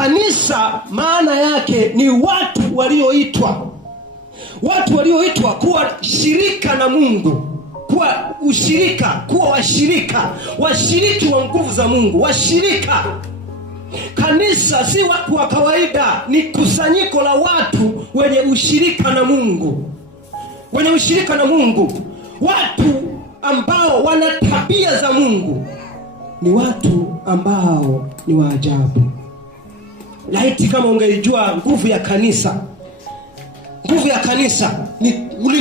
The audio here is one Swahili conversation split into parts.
Kanisa maana yake ni watu walioitwa. Watu walioitwa kuwa shirika na Mungu, kuwa ushirika, kuwa washirika, washiriki wa nguvu za Mungu, washirika. Kanisa si watu wa kawaida, ni kusanyiko la watu wenye ushirika na Mungu. Wenye ushirika na Mungu, watu ambao wana tabia za Mungu, ni watu ambao ni wa ajabu. Laiti kama ungelijua nguvu ya kanisa. Nguvu ya kanisa ni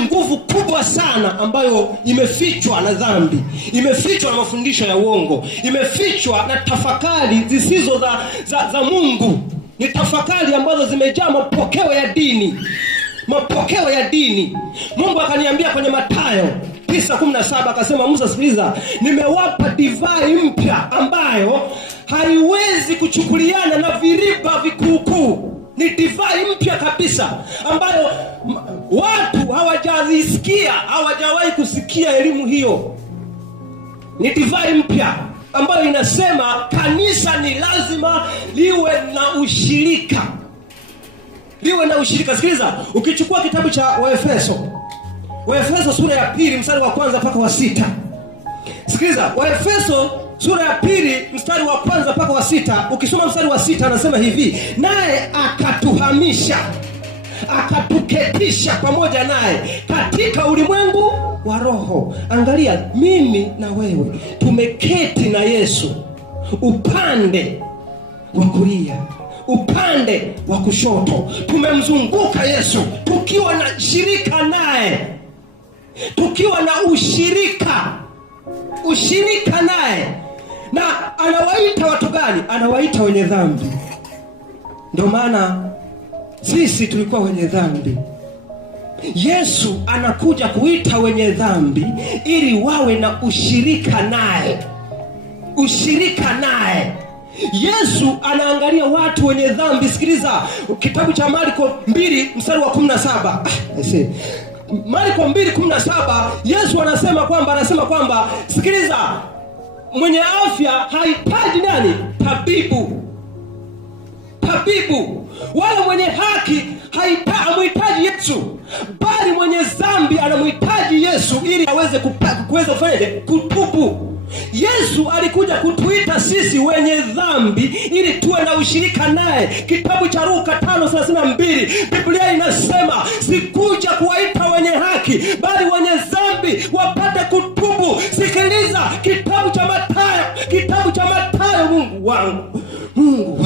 nguvu kubwa sana ambayo imefichwa na dhambi, imefichwa na mafundisho ya uongo, imefichwa na tafakari zisizo za Mungu. Ni tafakari ambazo zimejaa mapokeo ya dini. Mapokeo ya dini. Mungu akaniambia kwenye Mathayo 9:17 akasema, Musa, sikiliza, nimewapa divai mpya ambayo haiwezi kuchukuliana na viriba vikuukuu. Ni divai mpya kabisa ambayo watu hawajazisikia, hawajawahi kusikia elimu hiyo. Ni divai mpya ambayo inasema kanisa ni lazima liwe na ushirika. Liwe na ushirika. Sikiliza, ukichukua kitabu cha Waefeso sura ya 2 mstari wa 1 mpaka wa 6. Sikiliza, Waefeso sura ya 2 mstari wa 1 mpaka wa 6. Ukisoma mstari wa 6 anasema hivi, naye akatuhamisha, akatuketisha pamoja naye katika ulimwengu wa roho. Angalia, mimi na wewe tumeketi na Yesu upande wa kulia, upande wa kushoto. Tumemzunguka Yesu tukiwa na shirika naye, tukiwa na ushirika naye. Na anawaita watu gani? Anawaita wenye dhambi. Ndio maana sisi tulikuwa wenye dhambi. Yesu anakuja kuita wenye dhambi ili wawe na ushirika naye. Ushirika naye. Yesu anaangalia watu wenye dhambi. Sikiliza, kitabu cha Marko 2 mstari wa 17. Marko 2:17, Yesu anasema kwamba sikiliza, mwenye afya hahitaji nani? Tabibu. Wala mwenye haki hamhitaji Yesu, bali mwenye dhambi anamhitaji Yesu ili aweze kuweza kufanyaje? Kutubu. Yesu alikuja kutuita sisi wenye dhambi ili tuwe na ushirika naye. Kitabu cha Luka 5:32, Biblia inasema, sikuja kuwaita wenye haki, bali wenye dhambi wapate kutubu. Sikiliza, kitabu cha Mathayo, Mungu wangu, Mungu